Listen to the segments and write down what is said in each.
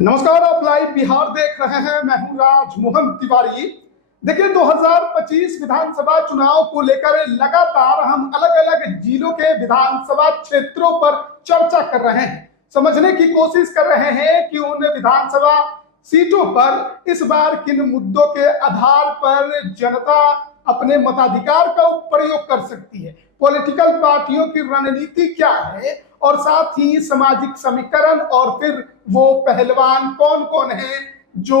नमस्कार, आप लाइव बिहार देख रहे हैं। मैं हूं राजमोहन तिवारी। देखिए, 2025 विधानसभा चुनाव को लेकर लगातार हम अलग अलग जिलों के विधानसभा क्षेत्रों पर चर्चा कर रहे हैं, समझने की कोशिश कर रहे हैं कि उन विधानसभा सीटों पर इस बार किन मुद्दों के आधार पर जनता अपने मताधिकार का प्रयोग कर सकती है, पॉलिटिकल पार्टियों की रणनीति क्या है, और साथ ही सामाजिक समीकरण और फिर वो पहलवान कौन कौन है जो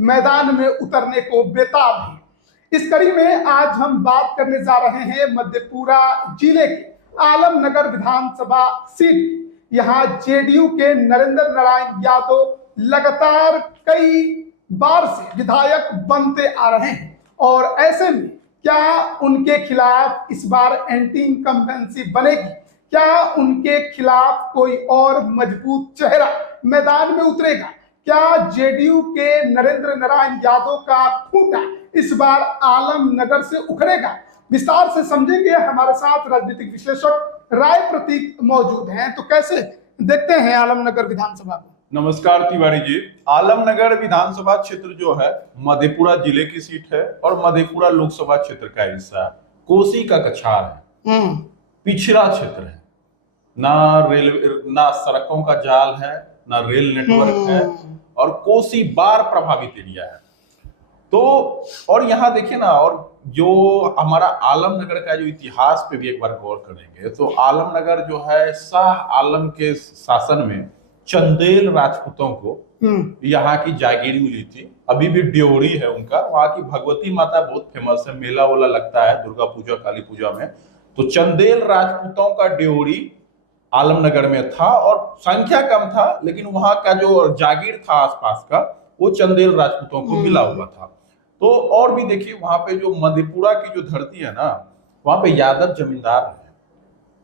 मैदान में उतरने को बेताब है। इस कड़ी में आज हम बात करने जा रहे हैं मधेपुरा जिले के आलमनगर विधानसभा सीट। यहाँ जेडीयू के नरेंद्र नारायण यादव लगातार कई बार से विधायक बनते आ रहे हैं, और ऐसे में क्या उनके खिलाफ इस बार एंटी इनकम्बेंसी बनेगी? क्या उनके खिलाफ कोई और मजबूत चेहरा मैदान में उतरेगा? क्या जेडीयू के नरेंद्र नारायण यादव का खूंटा इस बार आलमनगर से उखड़ेगा? विस्तार से समझेंगे। हमारे साथ राजनीतिक विश्लेषक राय प्रतीक मौजूद हैं। तो कैसे देखते हैं आलमनगर विधानसभा को? नमस्कार तिवारी जी। आलमनगर विधानसभा क्षेत्र जो है मधेपुरा जिले की सीट है और मधेपुरा लोकसभा क्षेत्र का हिस्सा है। कोसी का कछार है, पिछड़ा क्षेत्र है, ना रेलवे ना सड़कों का जाल है, ना रेल नेटवर्क है, और कोसी बाढ़ प्रभावित एरिया है। तो और यहाँ देखिए ना, और जो हमारा आलमनगर का जो इतिहास पे भी एक बार गौर करेंगे तो आलमनगर जो है शाह आलम के शासन में चंदेल राजपूतों को यहाँ की जागीर मिली थी। अभी भी ड्योरी है उनका, वहां की भगवती माता बहुत फेमस है, मेला वाला लगता है दुर्गा पूजा काली पूजा में। तो चंदेल राजपूतों का ड्योरी आलमनगर में था और संख्या कम था, लेकिन वहां का जो जागीर था आसपास का वो चंदेल राजपूतों को मिला हुआ था। तो और भी देखिए, वहां पे जो मधेपुरा की जो धरती है ना, वहां पे यादव जमींदार है,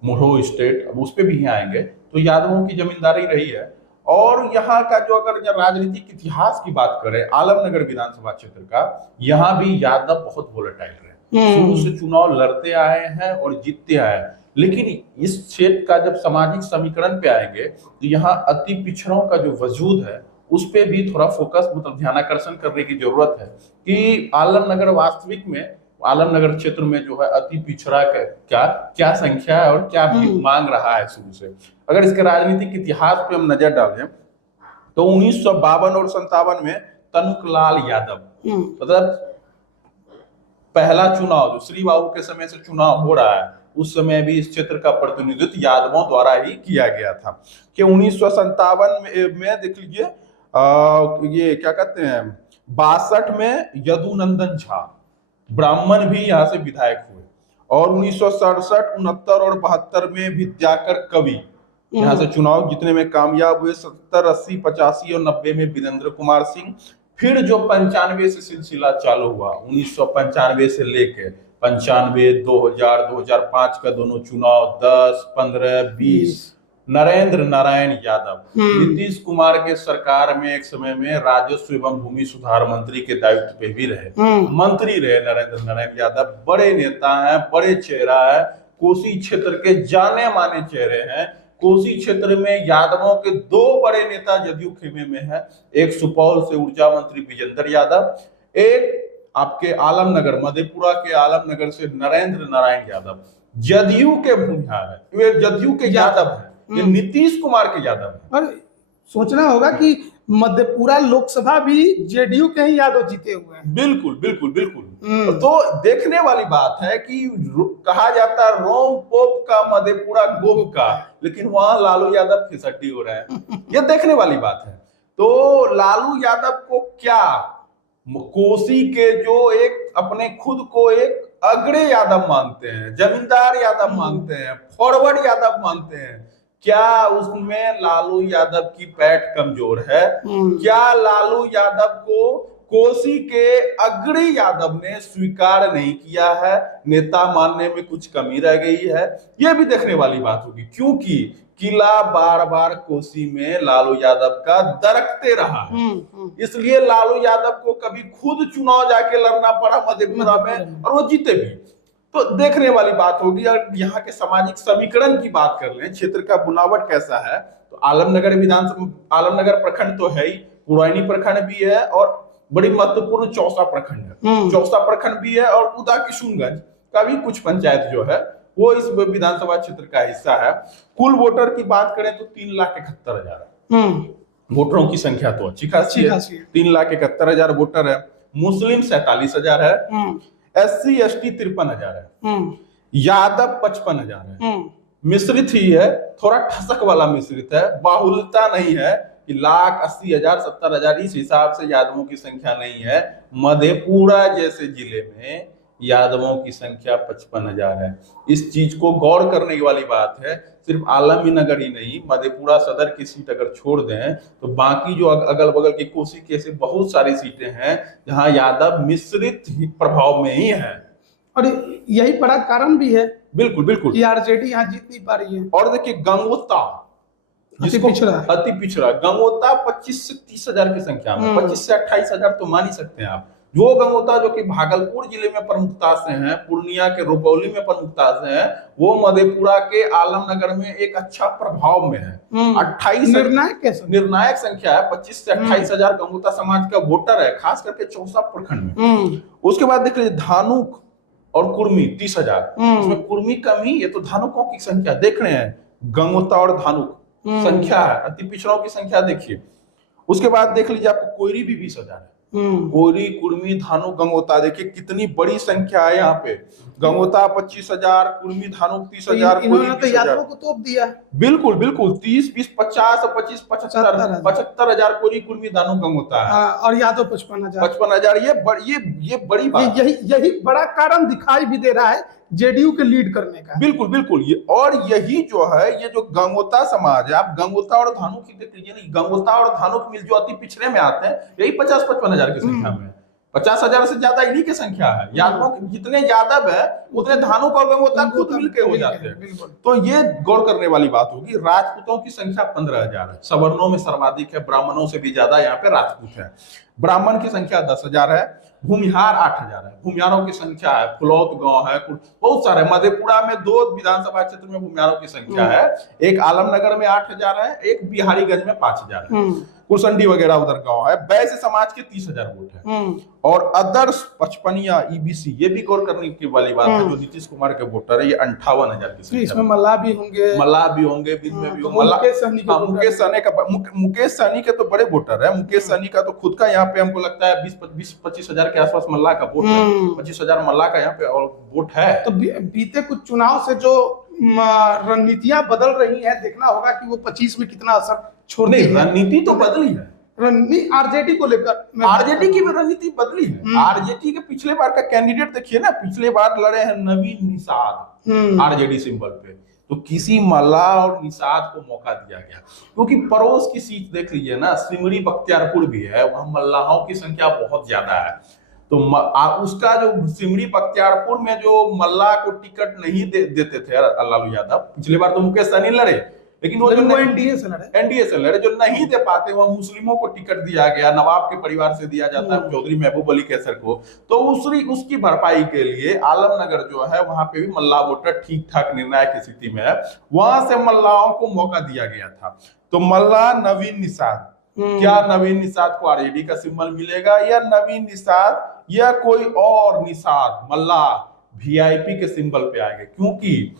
मोरहो स्टेट, अब उस पे भी यहाँ आएंगे। तो यादवों की जमींदारी रही है। और यहाँ का जो अगर राजनीतिक इतिहास की बात करें आलमनगर विधानसभा क्षेत्र का, यहाँ भी यादव बहुत वोलेटाइल रहे, शुरू से चुनाव लड़ते आए हैं और जीतते आए हैं। लेकिन इस क्षेत्र का जब सामाजिक समीकरण पे आएंगे तो यहाँ अति पिछड़ों का जो वजूद है उस पे भी थोड़ा फोकस, मतलब ध्यानाकर्षण करने की जरूरत है कि आलमनगर वास्तविक में आलमनगर क्षेत्र में जो है अति पिछड़ा का क्या संख्या है और क्या मांग रहा है शुरू से। अगर इसके राजनीतिक इतिहास पे हम नजर डालें तो 1952 और 57 में तनुकलाल यादव, मतलब पहला चुनाव जो श्री बाबू के समय से चुनाव हो रहा है, उस समय भी इस क्षेत्र का प्रतिनिधित्व यादवों द्वारा ही किया गया था। कि 1957 में देख लीजिए, ये क्या कहते हैं, 62 में यदुनंदन झा ब्राह्मण भी यहाँ से विधायक हुए, और 1967, 69 और 72 में विद्याकर कवि यहाँ से चुनाव जीतने में कामयाब हुए। 70, 80, 85 और 90 में वीरेंद्र कुमार सिंह। फिर जो 95 से सिलसिला चालू हुआ, 1995 से लेके 95, 2000, 2005 का दोनों चुनाव, 10, 15, 20 नरेंद्र नारायण यादव नीतीश कुमार के सरकार में एक समय में राजस्व एवं भूमि सुधार मंत्री के दायित्व पे भी रहे, मंत्री रहे नरेंद्र नारायण यादव। बड़े नेता हैं, बड़े चेहरा है, कोसी क्षेत्र के जाने माने चेहरे हैं। कोसी क्षेत्र में यादवों के दो बड़े नेता जदयू खेमे में है, एक सुपौल से ऊर्जा मंत्री विजेंद्र यादव, एक आपके आलमनगर मधेपुरा के आलमनगर से नरेंद्र नारायण यादव। जदयू के भूमिहार है, वे जदयू के यादव है, ये नीतीश कुमार के यादव है। और सोचना होगा कि मधेपुरा लोकसभा भी जेडीयू के ही यादव जीते हुए हैं। बिल्कुल बिल्कुल बिल्कुल। तो देखने वाली बात है कि कहा जाता है रोम पोप का मधेपुरा गोप का, लेकिन वहां लालू यादव फिसड्डी हो रहा है। ये देखने वाली बात है। तो लालू यादव को क्या कोसी के जो एक अपने खुद को एक अग्रणी यादव मानते हैं, जमींदार यादव मानते हैं, फॉरवर्ड यादव मानते हैं, क्या उसमें लालू यादव की पैठ कमजोर है? क्या लालू यादव को कोसी के अग्रणी यादव ने स्वीकार नहीं किया है? नेता मानने में कुछ कमी रह गई है? यह भी देखने वाली बात होगी, क्योंकि किला बार बार कोसी में लालू यादव का दरकते रहा है। इसलिए लालू यादव को कभी खुद चुनाव जाके लड़ना पड़ा मधेपुरा में, और वो जीते भी। तो देखने वाली बात होगी। और यहाँ के सामाजिक समीकरण की बात कर लें, क्षेत्र का बुनावट कैसा है, तो आलमनगर प्रखंड तो है ही, पुरैनी प्रखंड भी है और बड़ी महत्वपूर्ण चौसा प्रखंड है। चौसा प्रखंड भी है और उदा किशुनगंज का भी कुछ पंचायत जो है वो इस विधानसभा क्षेत्र का हिस्सा है। कुल वोटर की बात करें तो 3,71,000 है। वोटरों की संख्या तो अच्छी खासी है, 3,71,000 वोटर है। मुस्लिम 47,000 है, SC ST 53,000 है, यादव 55,000 है। मिश्रित ही है, थोड़ा ठसक वाला मिश्रित है, बाहुल्यता नहीं है कि 1,80,000 70,000 इस हिसाब से यादवों की संख्या नहीं है। मधेपुरा जैसे जिले में यादवों की संख्या 55,000 है। इस चीज को गौर करने वाली बात है। सिर्फ आलम नगर ही नहीं, मधेपुरा सदर की सीट अगर छोड़ दें तो बाकी जो अगल बगल की कोसी की ऐसी बहुत सारी सीटें हैं जहां यादव मिश्रित प्रभाव में ही है। और यही बड़ा कारण भी है, बिल्कुल बिल्कुल, कि आरजेडी यहाँ जीत नहीं पा रही है। और देखिए गंगोता अति पिछड़ा गंगोता 25 से 30,000 की संख्या में, 25 से 28,000 तो मान ही सकते हैं आप। जो गंगोता जो कि भागलपुर जिले में प्रमुखता से है, पूर्णिया के रुपौली में प्रमुखता से है, वो मधेपुरा के आलमनगर में एक अच्छा प्रभाव में है। 28 निर्णायक संख्या है, 25 से 28,000 गंगोता समाज का वोटर है, खास करके चौसा प्रखंड में। उसके बाद देख लीजिए धानुक और कुर्मी 30,000, इसमें कुर्मी कम ही, ये तो धानुकों की संख्या देख रहे हैं। गंगोता और धानुक संख्या है, अति पिछड़ों की संख्या देखिए। उसके बाद देख लीजिए आपको कोयरी भी 20,000 है। कोयरी, कुर्मी, धानुक, गंगोता देखिए कितनी बड़ी संख्या है यहाँ पे। गंगोता 25,000, कुर्मी, धानुक 30,000, इन्होंने तो यादवों को तोप दिया। बिल्कुल बिल्कुल, 30, 20, 50, 25, 75,000 कोयरी, कुर्मी, धानुक, गंगोता है। और यादव 55,000। 55,000, ये बड़ी बात, यही बड़ा कारण दिखाई भी दे रहा है जेडीयू के लीड करने का। बिल्कुल बिल्कुल, और यही जो है, ये जो गंगोता समाज है, आप गंगोता और धानुक की देख लीजिए, गंगोता और धानुक मिल जो अति पिछड़े में आते हैं, यही 50-55,000 की संख्या में, 50,000 से ज्यादा इन्हीं की संख्या है। यादवों जितने यादव है उतने धानुक और गंगोता खुद मिलकर हो जाते हैं। तो ये गौर करने वाली बात होगी। राजपूतों की संख्या 15,000 है, सवर्णों में सर्वाधिक है, ब्राह्मणों से भी ज्यादा यहाँ पे राजपूत है। ब्राह्मण की संख्या 10,000 है, भूमिहार 8,000 है। भूमिहारों की संख्या है, फुलौत गांव है, बहुत सारे। मधेपुरा में 2 विधानसभा क्षेत्र में भूमिहारों की संख्या है, एक आलमनगर में 8,000 है, एक बिहारीगंज में 5,000 है। कुरसंडी वगैरह उधर गांव है। वैश्य समाज के 30,000 वोट है, और अदर्स 55 EBC, ये भी गौर करने की वाली बात है, जो नीतीश कुमार के वोटर है, ये 58,000 की संख्या। इसमें मल्लाह भी होंगे, बीच में भी मुकेश सहनी के तो बड़े वोटर है। मुकेश सहनी का तो खुद का यहाँ पे हमको लगता है 20-25,000 के आसपास मल्लाह का वोट है। 25,000 मल्लाह का यहाँ पे और वोट है। तो बीते कुछ चुनाव से जो रणनीतियां बदल रही हैं, देखना होगा कि वो 25 में कितना असर छोड़ती है। रणनीति तो बदली है, आरजेडी को लेकर आरजेडी की भी रणनीति बदली है। आरजेडी के पिछले बार का कैंडिडेट देखिए ना, पिछले बार लड़े हैं नवीन निषाद आरजेडी सिंबल पे, तो किसी मल्लाह और निषाद को मौका दिया गया, क्योंकि पड़ोस की सीट देख लीजिए ना, सिमरी बख्तियारपुर भी है, वहां मल्लाहों की संख्या बहुत ज्यादा है। तो उसका जो सिमरी बख्तियारपुर में जो मल्लाह को टिकट नहीं देते थे लालू यादव, पिछले बार तो मुकेश सहनी लड़े, लेकिन वो जो एनडीए से लड़े, जो नहीं दे पाते वह मुस्लिमों को टिकट दिया गया, नवाब के परिवार से दिया जाता है चौधरी महबूब अली कैसर को। तो उसकी भरपाई के लिए आलमनगर जो है, वहां पे भी मल्लाह वोटर ठीक ठाक निर्णायक स्थिति में है, वहां से मल्लाहों को मौका दिया गया था। तो मल्लाह नवीन निषाद, क्या नवीन निषाद को आरजेडी का सिंबल मिलेगा, या नवीन निषाद या कोई और निषाद मल्लाह वीआईपी के सिंबल पे आएंगे? क्योंकि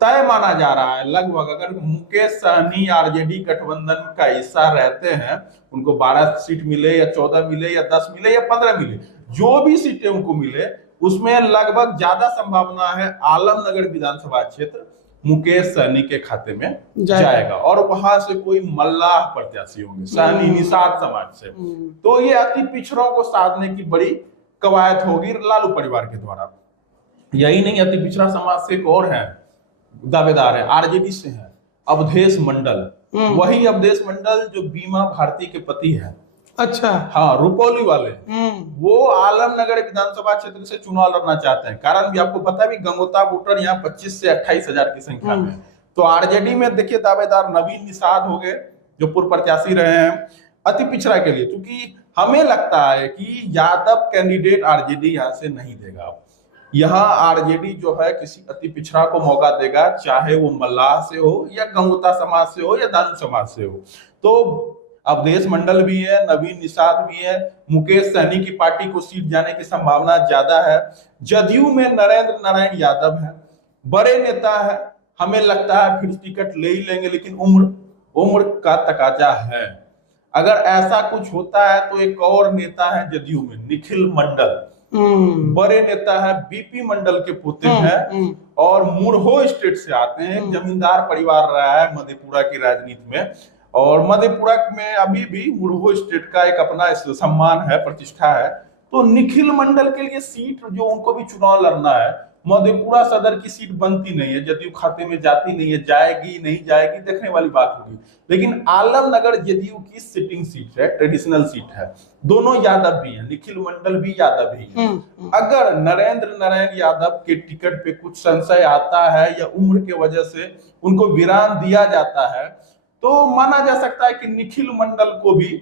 तय माना जा रहा है लगभग, अगर मुकेश सहनी आरजेडी गठबंधन का हिस्सा रहते हैं, उनको 12 सीट मिले या 14 मिले या 10 मिले या 15 मिले, जो भी सीटें उनको मिले, उसमें लगभग ज्यादा संभावना है आलमनगर विधानसभा क्षेत्र मुकेश सहनी के खाते में जाएगा, और वहां से कोई मल्लाह प्रत्याशी होंगे सहनी निषाद समाज से। तो ये अति पिछड़ों को साधने की बड़ी कवायद होगी लालू परिवार के द्वारा। यही नहीं, अति पिछड़ा समाज से एक और है दावेदार है, आरजेडी से है, अवधेश मंडल। वही अवधेश मंडल जो बीमा भारती के पति है। अच्छा, हाँ, रुपौली वाले, वो आलमनगर विधानसभा क्षेत्र से चुनाव लड़ना चाहते हैं। कारण भी आपको पता है भी, गंगोता वोटर यहाँ 25 से 28,000 की संख्या में। तो आरजेडी में देखिए दावेदार नवीन निषाद हो गए, जो पूर्व प्रत्याशी रहे हैं अति पिछड़ा के लिए, क्योंकि हमें लगता है कि यादव कैंडिडेट आरजेडी यहाँ से नहीं देगा। यहाँ आरजेडी जो है किसी अति पिछड़ा को मौका देगा, चाहे वो मल्लाह से हो या गंगोता समाज से हो या दानू समाज से हो। तो अवधेश मंडल भी है, नवीन निषाद भी है, मुकेश सहनी की पार्टी को सीट जाने की संभावना ज्यादा है। जदयू में नरेंद्र नारायण यादव है, बड़े नेता है, हमें लगता है फिर टिकट ले ही लेंगे, लेकिन उम्र का तकाजा है। अगर ऐसा कुछ होता है तो एक और नेता है जदयू में, निखिल मंडल, बड़े नेता है, बीपी मंडल के पोते हैं और मुरहो स्टेट से आते हैं, जमींदार परिवार रहा है मधेपुरा की राजनीति में। और मधेपुरा में अभी भी मुरहो स्टेट का एक अपना सम्मान है, प्रतिष्ठा है। तो निखिल मंडल के लिए सीट जो उनको भी चुनाव लड़ना है, मधेपुरा सदर की सीट बनती नहीं है, जदयू खाते में जाती नहीं है, जाएगी नहीं जाएगी देखने वाली बात होगी। लेकिन आलमनगर जदयू की सिटिंग सीट है, ट्रेडिशनल सीट है, दोनों यादव भी हैं, निखिल मंडल भी यादव ही है। अगर नरेंद्र नारायण यादव के टिकट पे कुछ संशय आता है या उम्र के वजह से उनको विराम दिया जाता है, तो माना जा सकता है कि निखिल मंडल को भी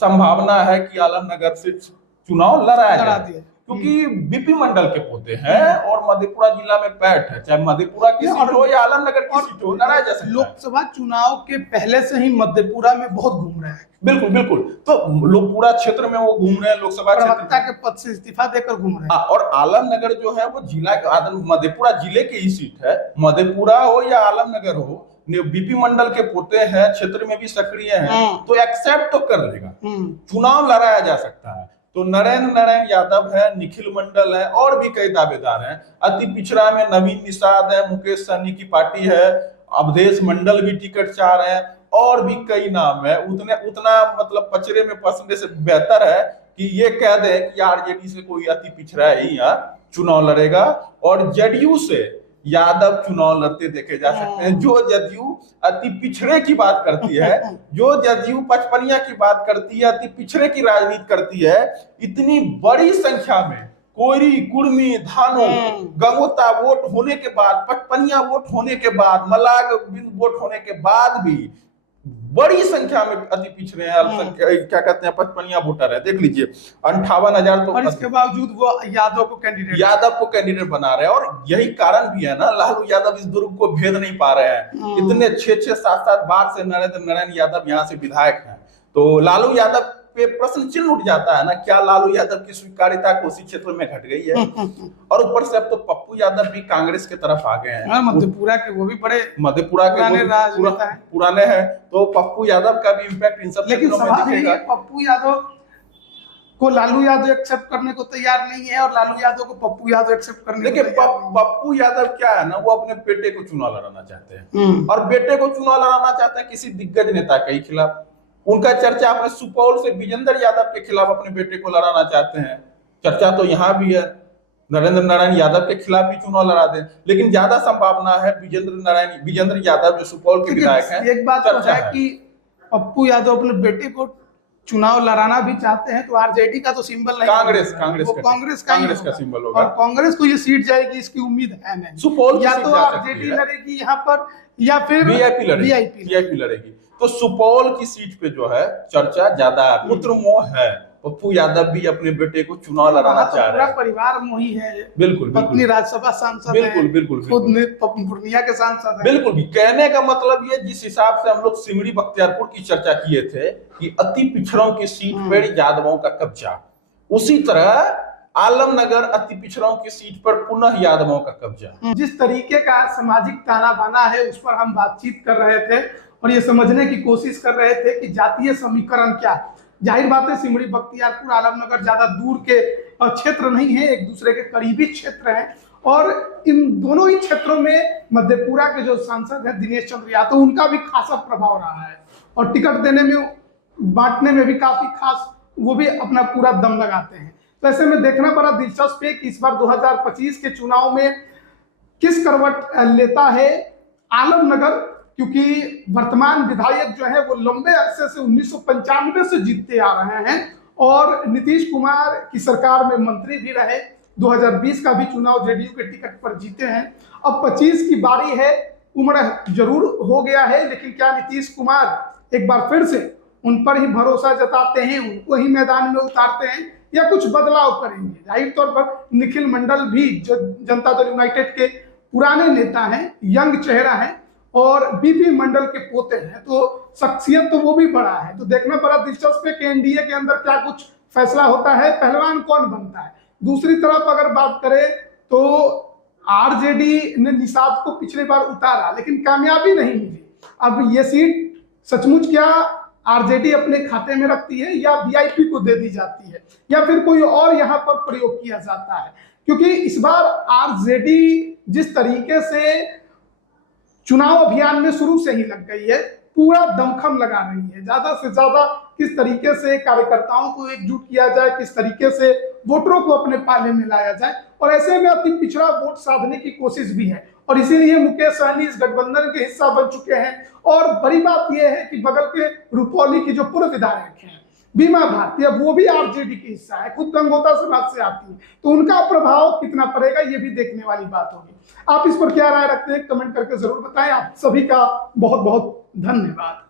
संभावना है कि आलमनगर से चुनाव लड़ाया जाए, क्योंकि बीपी मंडल के पोते हैं और मधेपुरा जिला में पैठ है, चाहे मधेपुरा की सीट हो या आलमनगर की सीट हो, लड़ाया जा सकता है। लोकसभा चुनाव के पहले से ही मधेपुरा में बहुत घूम रहे हैं। बिल्कुल बिल्कुल, तो लोग पूरा क्षेत्र में वो घूम रहे हैं, लोकसभा प्रवक्ता के पद से इस्तीफा देकर घूम रहे हैं। और आलमनगर जो है वो जिला मधेपुरा जिले की ही सीट है, मधेपुरा हो या आलमनगर हो, बीपी मंडल के पोते हैं, क्षेत्र में भी सक्रिय हैं, तो एक्सेप्ट तो कर लेगा, चुनाव लड़ाया जा सकता है। तो नरेंद्र नारायण यादव है, निखिल मंडल है और भी कई दावेदार हैं। अति पिछड़ा में नवीन निषाद है, मुकेश सहनी की पार्टी है, अवधेश मंडल भी टिकट चाह रहे हैं और भी कई नाम है। उतना मतलब पचड़े में फंसने से बेहतर है कि ये कह दे कि आरजेडी से कोई अति पिछड़ा ही यहाँ चुनाव लड़ेगा और जदयू से यादव चुनाव लड़ते देखे जा सकते हैं। जो जदयू अति पिछड़े की बात करती है, जो जदयू पचपनिया की बात करती है, अति पिछड़े की राजनीति करती है, इतनी बड़ी संख्या में कोयरी, कुर्मी, धानो, गंगोता वोट होने के बाद, पचपनिया वोट होने के बाद, मलाग वोट होने के बाद भी बड़ी संख्या में अति पिछड़े हैं, क्या कहते हैं, पचपनिया वोटर है। देख लीजिए 58,000, तो और इसके बावजूद वो यादव को कैंडिडेट बना रहे हैं। और यही कारण भी है ना, लालू यादव इस दुर्ग को भेद नहीं पा रहे हैं। इतने 6-6, 7-7 बार से नरेंद्र नारायण यादव यहाँ से विधायक हैं, तो लालू यादव पे प्रश्न चिन्ह उठ जाता है ना, क्या लालू यादव की स्वीकार्यता कोसी क्षेत्र में घट गई है? और ऊपर से अब तो पप्पू यादव भी कांग्रेस के तरफ आ गए हैं। मधेपुरा के वो भी बड़े मधेपुरा के पुराने हैं, तो पप्पू यादव का भी इम्पैक्ट इन सब लेकिन पप्पू यादव को लालू यादव एक्सेप्ट करने को तैयार नहीं है और लालू यादव को पप्पू यादव एक्सेप्ट करने देखिए पप्पू यादव क्या है ना, वो अपने बेटे को चुनाव लड़ाना चाहते हैं और बेटे को चुनाव लड़ाना चाहते हैं किसी दिग्गज नेता के खिलाफ। उनका चर्चा अपने सुपौल से विजेंद्र यादव के खिलाफ अपने बेटे को लड़ाना चाहते हैं। चर्चा तो यहाँ भी है, नरेंद्र नारायण यादव के खिलाफ भी चुनाव लड़ा दें, लेकिन ज्यादा संभावना है विजेंद्र यादव जो सुपौल के विधायक हैं। एक बात तो है कि पप्पू यादव अपने बेटे को चुनाव लड़ाना भी चाहते हैं, तो आरजेडी का तो सिंबल नहीं, कांग्रेस का सिंबल होगा और कांग्रेस को ये सीट जाएगी इसकी उम्मीद है नहीं। सुपौल या तो आरजेडी लड़ेगी यहाँ पर या फिर वीआईपी लड़ेगी। तो सुपौल की सीट पे जो है चर्चा ज्यादा है, पुत्र मोह है, पप्पू यादव भी अपने बेटे को चुनाव लड़ाना चाह रहे हैं। परिवार मोही है, बिल्कुल, पत्नी राज्यसभा सांसद है, बिल्कुल खुद पूर्णिया के सांसद है। बिल्कुल, कहने का मतलब ये, जिस हिसाब से हम लोग सिमरी बख्तियारपुर की चर्चा किए थे कि अति पिछड़ों की सीट पर यादवों का कब्जा, उसी तरह आलमनगर अति पिछड़ों की सीट पर पुनः यादवों का कब्जा। जिस तरीके का सामाजिक ताना बाना है उस पर हम बातचीत कर रहे थे और ये समझने की कोशिश कर रहे थे कि जातीय समीकरण क्या है। जाहिर बात है सिमरी बख्तियारपुर आलमनगर ज्यादा दूर के क्षेत्र नहीं है, एक दूसरे के करीबी क्षेत्र हैं और इन दोनों ही क्षेत्रों में मधेपुरा के जो सांसद हैं दिनेश चंद्र यादव, उनका भी खासा प्रभाव रहा है और टिकट देने में, बांटने में भी काफी खास वो भी अपना पूरा दम लगाते हैं। तो ऐसे में देखना बड़ा दिलचस्प है कि इस बार 2025 के चुनाव में किस करवट लेता है आलमनगर, क्योंकि वर्तमान विधायक जो है वो लंबे अरसे से 1995 से जीतते आ रहे हैं और नीतीश कुमार की सरकार में मंत्री भी रहे। 2020 का भी चुनाव जेडीयू के टिकट पर जीते हैं। अब 25 की बारी है, उम्र जरूर हो गया है, लेकिन क्या नीतीश कुमार एक बार फिर से उन पर ही भरोसा जताते हैं, उनको ही मैदान में उतारते हैं, या कुछ बदलाव करेंगे। जाहिर तौर पर निखिल मंडल भी जनता दल यूनाइटेड के पुराने नेता हैं, यंग चेहरा है और बीपी मंडल के पोते हैं, तो शख्सियत तो वो भी बड़ा है। तो देखना बड़ा दिलचस्प है कि एनडीए के अंदर क्या कुछ फैसला होता है, पहलवान कौन बनता है। दूसरी तरफ अगर बात करें तो आरजेडी ने निषाद को पिछली बार उतारा लेकिन कामयाबी नहीं मिली। अब ये सीट सचमुच क्या आरजेडी अपने खाते में रखती है या वीआईपी को दे दी जाती है या फिर कोई और यहाँ पर प्रयोग किया जाता है, क्योंकि इस बार आरजेडी जिस तरीके से चुनाव अभियान में शुरू से ही लग गई है, पूरा दमखम लगा रही है, ज्यादा से ज्यादा किस तरीके से कार्यकर्ताओं को एकजुट किया जाए, किस तरीके से वोटरों को अपने पाले में लाया जाए, और ऐसे में अति पिछड़ा वोट साधने की कोशिश भी है। और इसीलिए मुकेश सहनी इस गठबंधन के हिस्सा बन चुके हैं। और बड़ी बात यह है कि बगल के रुपौली की जो पूर्व विधायक हैं बीमा भारती, अब वो भी आरजेडी के हिस्सा है, खुद गंगोता समाज से आती है, तो उनका प्रभाव कितना पड़ेगा ये भी देखने वाली बात होगी। आप इस पर क्या राय रखते हैं कमेंट करके जरूर बताएं। आप सभी का बहुत बहुत धन्यवाद।